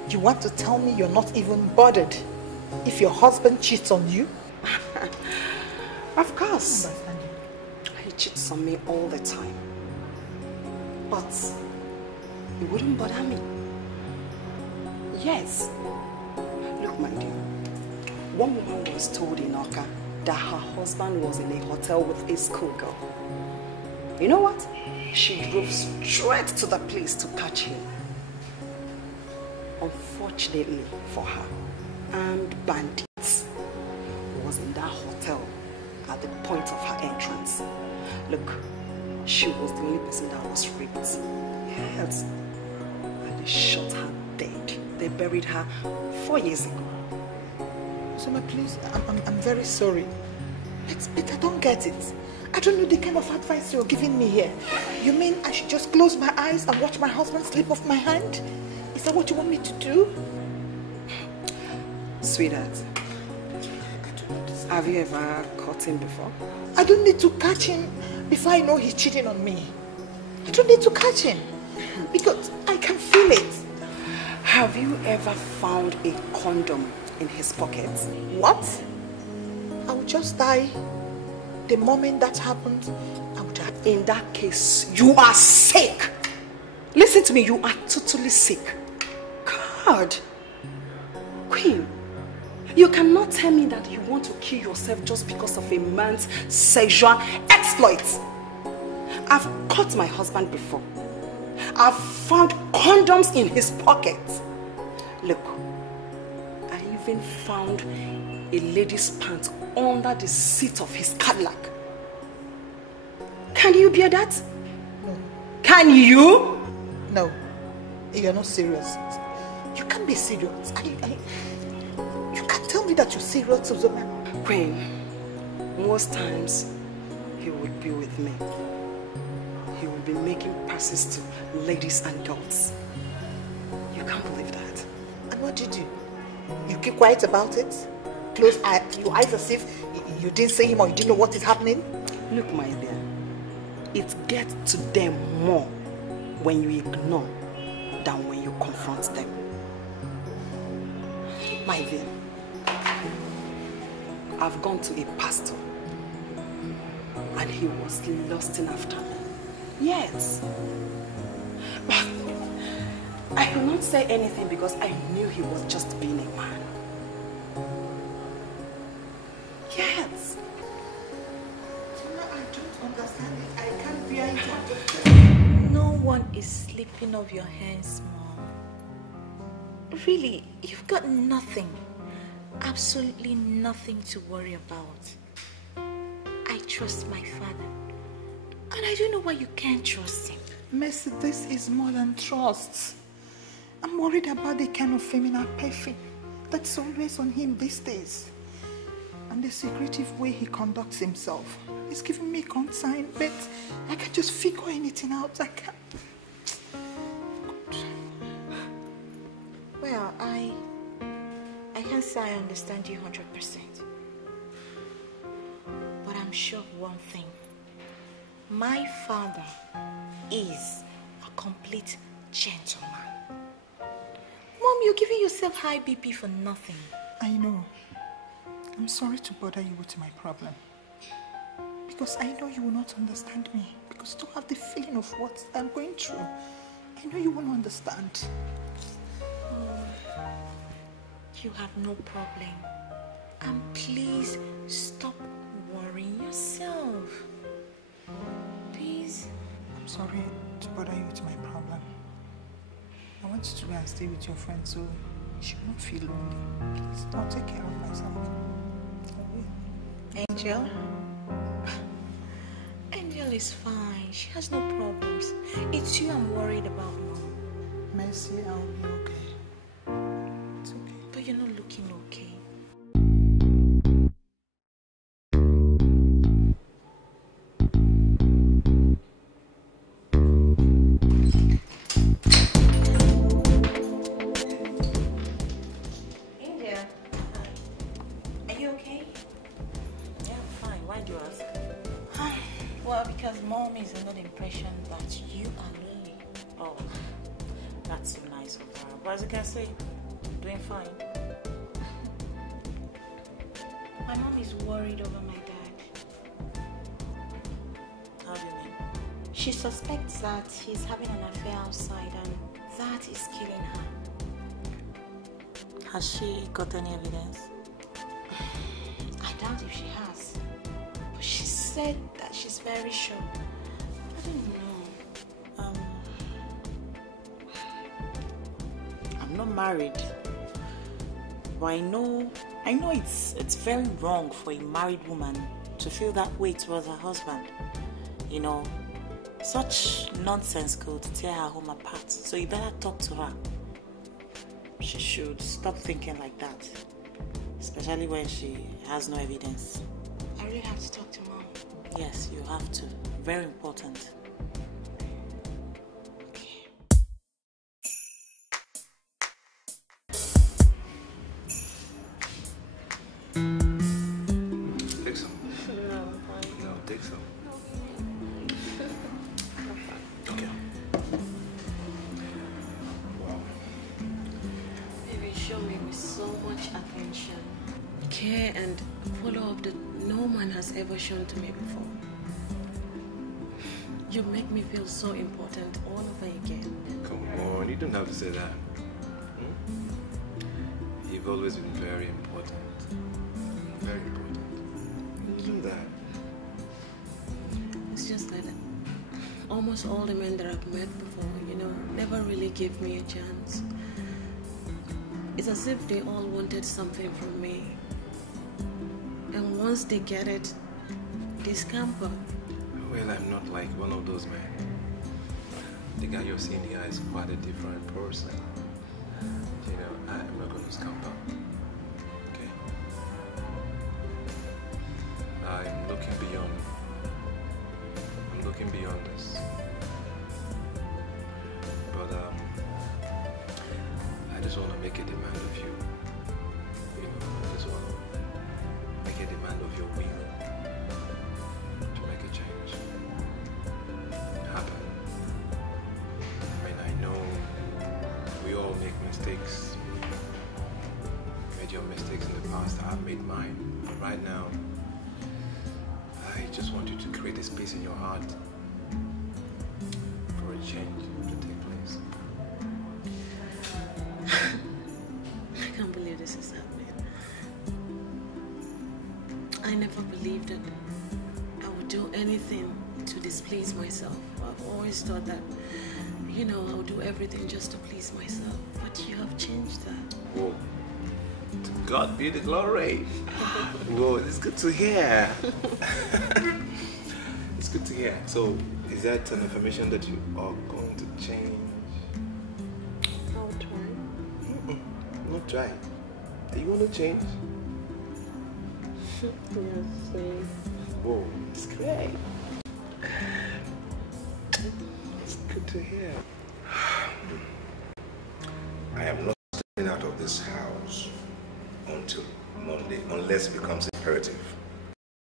You want to tell me you're not even bothered if your husband cheats on you? Of course. He cheats on me all the time. But it wouldn't bother me. Yes. Look, my dear. One woman was told in Oka that her husband was in a hotel with a schoolgirl. You know what? She drove straight to the place to catch him. Unfortunately for her, armed bandits was in that hotel at the point of her entrance. Look, she was the only person that was raped. Yes. And they shot her dead. They buried her 4 years ago. Soma, please, I'm very sorry. But I don't get it. I don't know the kind of advice you're giving me here. You mean I should just close my eyes and watch my husband slip off my hand? Is that what you want me to do? Sweetheart, have you ever caught him before? I don't need to catch him before I know he's cheating on me. I don't need to catch him because I can feel it. Have you ever found a condom in his pocket? What? I would just die. The moment that happened, I would die. In that case, you are sick. Listen to me, you are totally sick. God. Queen, you cannot tell me that you want to kill yourself just because of a man's sexual exploits. I've caught my husband before. I've found condoms in his pocket. Look, I even found a lady's pants under the seat of his Cadillac. Can you bear that? No. Can you? No. You're not serious. You can't be serious. You can't tell me that you're serious, Suzuman. Queen, most times he would be with me. He would be making passes to ladies and girls. You can't believe that. And what did you do? You keep quiet about it? Close your eyes as if you didn't see him or you didn't know what is happening? Look, my dear, it gets to them more when you ignore than when you confront them. My dear, I've gone to a pastor and he was lusting after me. Yes. But I could not say anything because I knew he was just being a man. Yes. I don't understand it. I can't bear it. No one is slipping off your hands, Mom. Really, you've got nothing. Absolutely nothing to worry about. I trust my father. And I don't know why you can't trust him. Mercy, this is more than trust. I'm worried about the kind of feminine perfect that's always on him these days. And the secretive way he conducts himself is giving me concern, but I can't just figure anything out. I can't. Well, I can't say I understand you 100%. But I'm sure of one thing. My father is a complete gentleman. Mom, you're giving yourself high BP for nothing. I know. I'm sorry to bother you with my problem. Because I know you will not understand me. Because you don't have the feeling of what I'm going through. I know you won't understand. You have no problem. And please stop worrying yourself. Please. I'm sorry to bother you with my problem. I want you to go and stay with your friend so she won't feel lonely. Please, I'll take care of myself. Angel? Angel is fine. She has no problems. It's you I'm worried about, Mom. Mercy, I'll be okay. It's okay. But you're not looking okay. Mom is under the impression that you are lonely. Oh, that's so nice of her. But as you can see, I'm doing fine. My mom is worried over my dad. How do you mean? She suspects that he's having an affair outside and that is killing her. Has she got any evidence? I doubt if she has. But she said that she's very sure. I don't know. I'm not married. But I know it's very wrong for a married woman to feel that way towards her husband. You know, such nonsense could tear her home apart. So you better talk to her. She should stop thinking like that. Especially when she has no evidence. I really have to talk to Mom. Yes, you have to. Very important. Take some. No, I'm fine. No, take some. Okay. Wow. Baby, show me with so much attention, care, and follow-up that no man has ever shown to me before. You make me feel so important all over again. Come on, you don't have to say that. You've always been very important. Very important. You know that. It's just that almost all the men that I've met before, never really gave me a chance. It's as if they all wanted something from me. And once they get it, they scamper. Well, I'm not like one of those men. The guy you're seeing here is quite a different person. I'm not going to scamper. Okay? I'm looking beyond this. But I just want to make a demand of you. I just want to make a demand of your will to make a change. right now, I just want you to create a space in your heart for a change to take place. I can't believe this is happening. I never believed that I would do anything to displease myself. I've always thought that, you know, I would do everything just to please myself. But you have changed that. Whoa. To God be the glory. Whoa, it's good to hear. It's good to hear. So, is that an information that you are going to change? I'll try. Not try. Do you want to change? Yes, please. Whoa, it's great. It's good to hear. I am not stepping out of this house until Monday, unless it becomes imperative.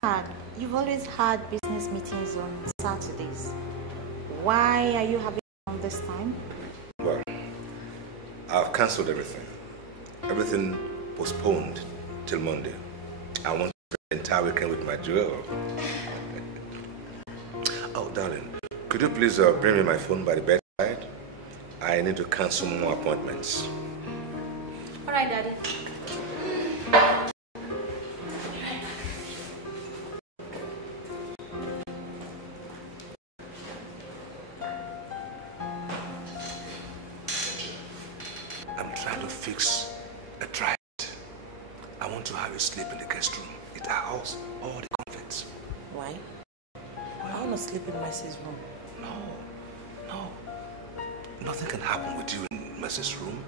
Dad, you've always had business meetings on Saturdays. Why are you having them this time? Well, I've cancelled everything. Everything postponed till Monday. I want to spend the entire weekend with my jewel. Oh, darling, could you please bring me my phone by the bedside? I need to cancel more appointments. All right, Daddy. I'm trying to fix a triad. I want to have you sleep in the guest room. It house all the comforts. Why? I want to sleep in Mercy's room. No. Nothing can happen with you in Mercy's room.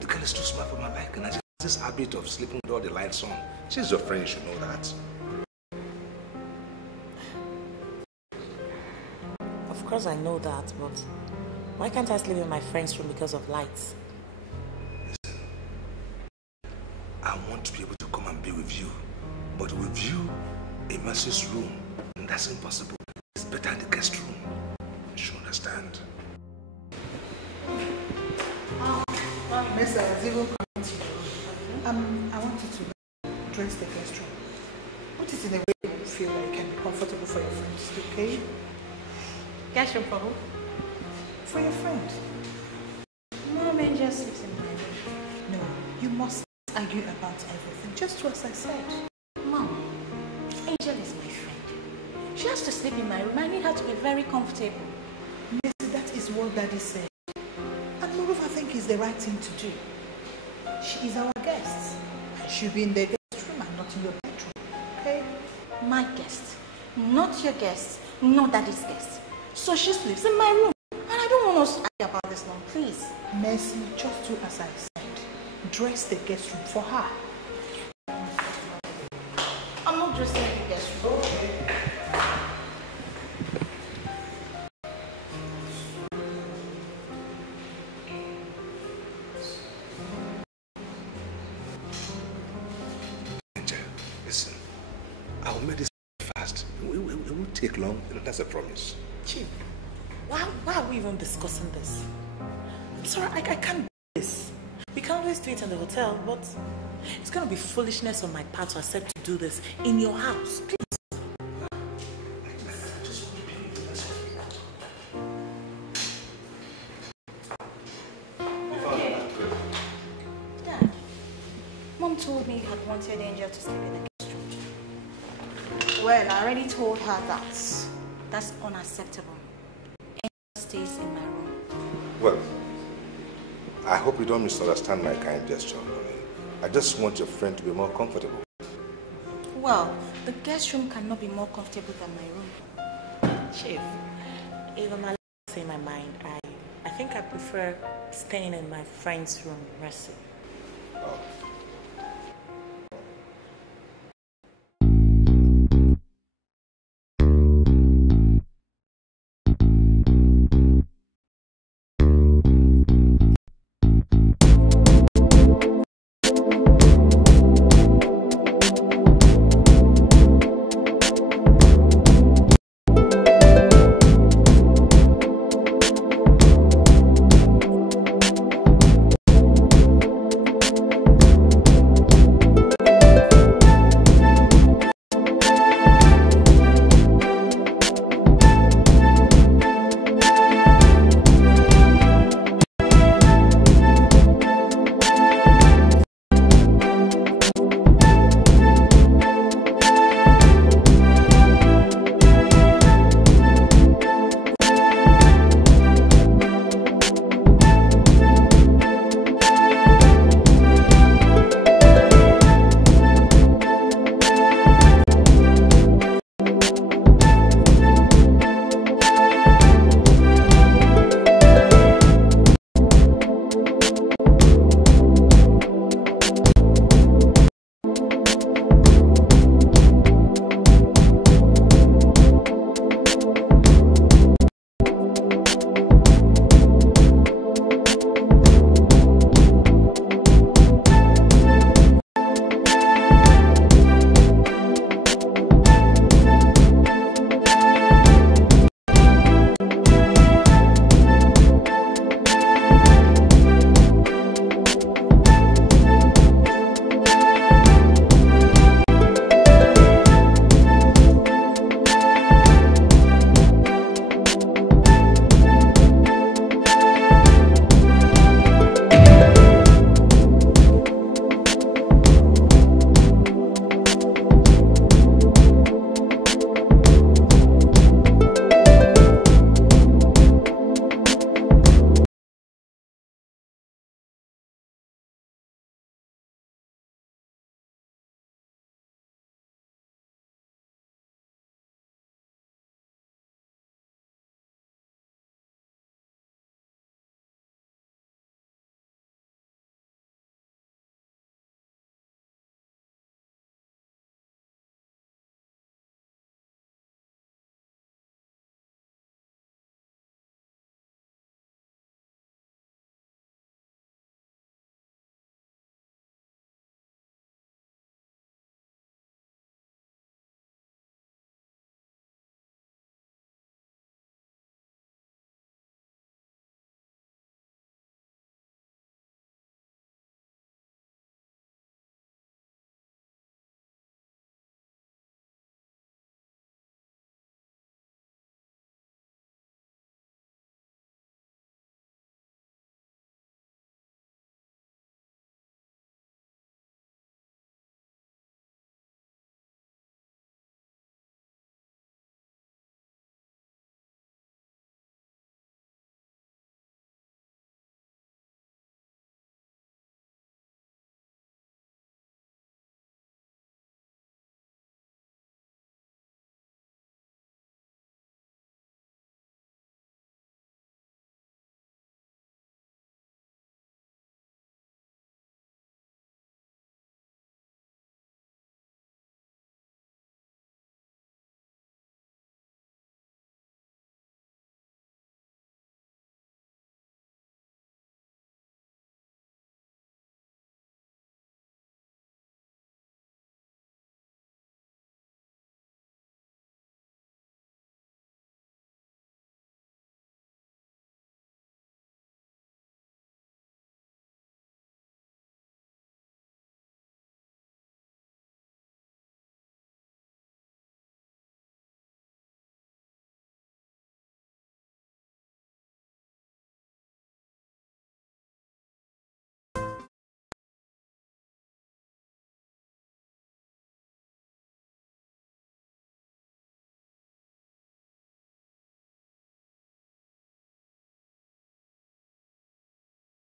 The girl is too smart for my liking. I just have this habit of sleeping with all the lights on. She's your friend, you should know that. Of course I know that, but why can't I sleep in my friend's room because of lights? Listen, I want to be able to come and be with you. But with you in Mercy's room, that's impossible. It's better in the guest room. You should understand. Miss, I was even coming to you. I want you to dress the guest room. Put it in a way that you feel like it can be comfortable for your friends, okay? Guest room for who? For your friend. Mom Angel sleeps in my room. No, you must argue about everything, just as I said. Mom, Angel is my friend. She has to sleep in my room. I need her to be very comfortable. Miss, that is what Daddy said. And moreover, I think it's the right thing to do. She is our guest. And she'll be in the guest room and not in your bedroom, okay? My guest, not your guest, not Daddy's guest. So she sleeps in my room. And I don't want us to argue about this long, please. Mercy, just do as I said. Dress the guest room for her. I'm not dressing in the guest room. Angel, listen. I'll make this fast. It won't take long. That's a promise. Chief, why are we even discussing this? I'm sorry, I can't do this. We can always do it in the hotel, but it's going to be foolishness on my part to accept to do this in your house. Please. Dad, Mom told me you had wanted Angel to sleep in the guest room. Well, I already told her that's unacceptable. Angel stays in my room. Well, I hope you don't misunderstand my kind gesture, honey. I just want your friend to be more comfortable. Well, the guest room cannot be more comfortable than my room. Chief, if I'm allowed to say my mind, I think I prefer staying in my friend's room, Mercy. Oh,